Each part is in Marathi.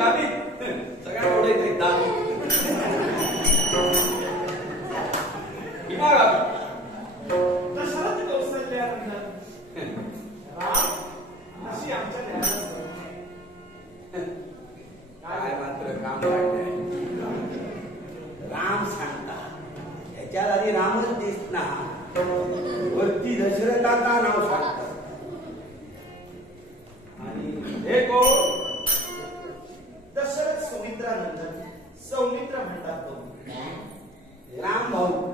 दाबीत सगळ्या एवढे येते दाबीत भीमा गावी कशाला ते कौशल्यानंतर अशी आमच्या काय मात्र काम काढलंय राम सांगता याच्यात आधी रामच दिसना वरती दशरथाचा नाव सांगतात आणि हे कोण दशरथ सुमित्रानंदन सौमित्र म्हणतात तो राम भाऊ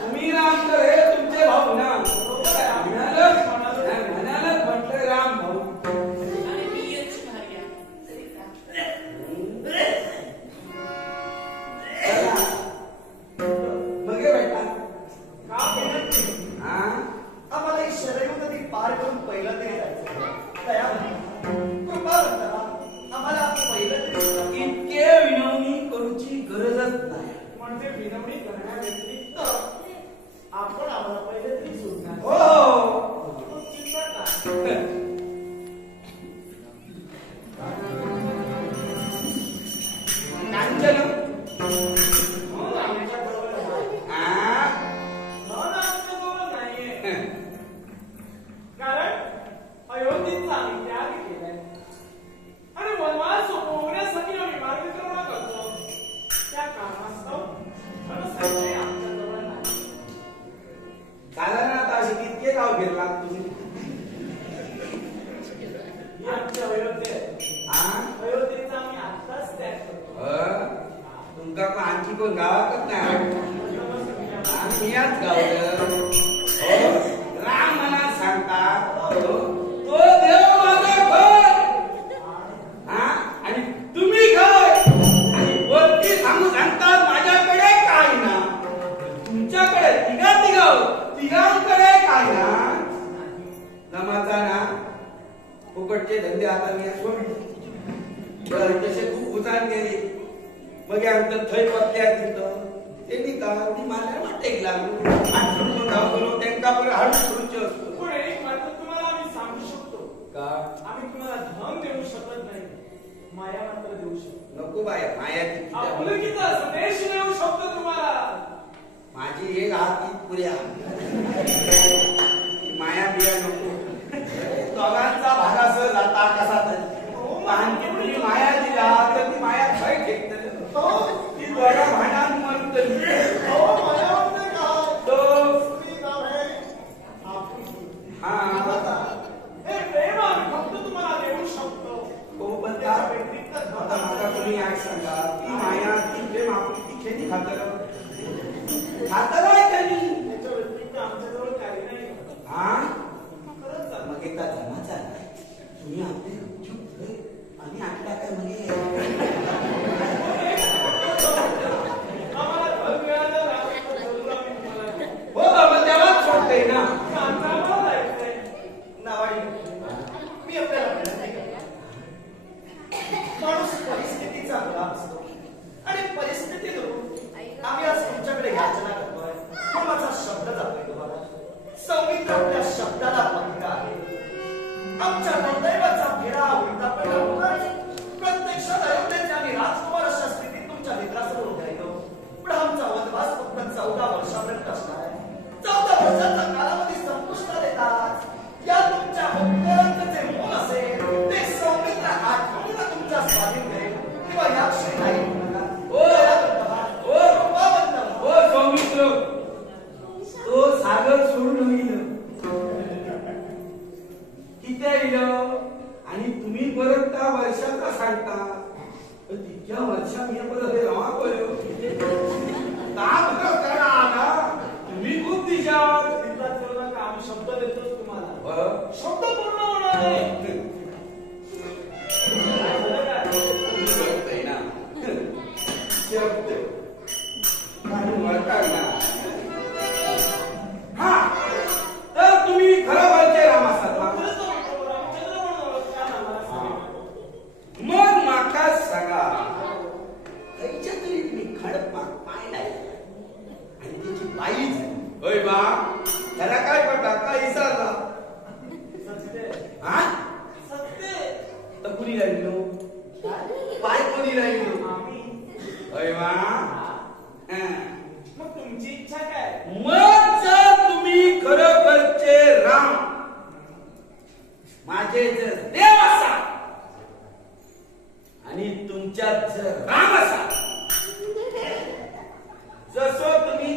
तुम्ही राम तर हे तुमचे भाऊ ना म्हणालच म्हटलं राम भाऊ मग बेटा का भेटत हा आम्हाला ही शरयू नदी पार करून पहिलं तरी जायचं दया कृपा करा आम्हाला पहिलं तरी इतके विनवणी करूची गरजच नाही म्हणजे विनवणी करण्याव्यतिरिक्त आपण आम्हाला पहिले तरी सुटणार हो चिंता काय कांचन कारण अयोध्येचा आम्ही त्याग केलाय आणि वनवास सोपवण्यासाठी आम्ही मार्गक्रमण करतो त्या कारणास्तव धनसंचय आमच्याजवळ नाही साधारण आता असे कितके गाव फिरला तुम्ही ही आमची अयोध्या आहे अयोध्येचा आम्ही आत्ताच त्याग करतो तुमका पण आणखी कोण गावातच नाही आम्ही याच गावलं राम म्हणा सांगतात तो देव माझा घर आणि तुम्ही घर आणि वरती सांगतात माझ्याकडे काय ना तुमच्याकडे तिघांकडे काय ना नमाचा ना फुकटचे धंदे आता मी सोडले तसे खूप उचान गेले मग आमचं थंय पत्त्या तिथं त्यांनी गावडी मारल्या वाटेक लागलो आठवण धावलो त्यांना पण हळू करूचे असतो पण एक मात्र तुम्हाला आम्ही सांगू शकतो का आम्ही तुम्हाला धन देऊ शकत नाही माया मात्र देऊ शकतो नको बाया मायाची आपुलकीचा संदेश देऊ शकतो तुम्हाला माझी एक हात पुऱ्या माया बिया नको दोघांचा भागासह जाता कसा तरी आणखी तुम्ही माया दिला तर ती माया खय घेत ती दोघा भांडण मरतली हे प्रेम आम्ही फक्त तुम्हाला देऊ शकतो हो पण त्या व्यतिरिक्त आता मला तुम्ही काय सांगा ती माया ती प्रेम आपण ती खेळी खातर आहे त्यांनी त्याच्या व्यतिरिक्त आमच्याजवळ काही नाही हा खरंच मग एकदा जमाचा तुम्ही आपले चुप आणि आपल्या काय म्हणजे आम्हाला धन मिळालं जरूर आम्ही तुम्हाला हो बाबा तेव्हाच सोडते ना आमच्यावर जायचंय नावाडी मी आपल्याला विनंती करतो माणूस परिस्थितीचा गुलाम असतो आणि परिस्थितीतून आम्ही आज तुमच्याकडे याचना करतोय पण माझा शब्द जातोय तुम्हाला सौमित्र आपल्या शब्दाला पक्का आहे आमच्या दुर्दैवाचा फेरा उलटा पडला प्रत्यक्षात अयोध्येचे आम्ही राजकुमार अशा स्थितीत तुमच्या मित्रासमोर उभे राहिलो पण आमचा वनवास फक्त 14 वर्षापर्यंत असणार आहे 14 वर्षाचा कालावधी संपुष्टात येतात या तुमच्या उपकारांचं जे मोल असेल ते सौमित्र आठवणीला तुमच्या स्वाधीन करेल किंवा या क्षणी नाही सौमित्र तो सागर सोडून येईल किती येईल आणि तुम्ही परत त्या वर्षाचा सांगता तितक्या वर्षा मी परत हे रवा करू करा आला तुम्ही खूप दिशात आम्ही शब्द देतो तुम्हाला शब्द पूर्ण होणार आहे हा तर तुम्ही खरं बोलते राम असाल मग माका सांगा खयच्या तरी तुम्ही खडपाक पाय नाही आणि त्याची बाई झाली होय बा त्याला काय पटा काय इसारला सत्य हा सत्य तर कुणी राहिलो पाय कोणी राहिलो आम्ही अय वा मग तुमची इच्छा काय मग जर तुम्ही खरोखरचे राम माझे जर देव असा आणि तुमच्यात जर राम असा जसं तुम्ही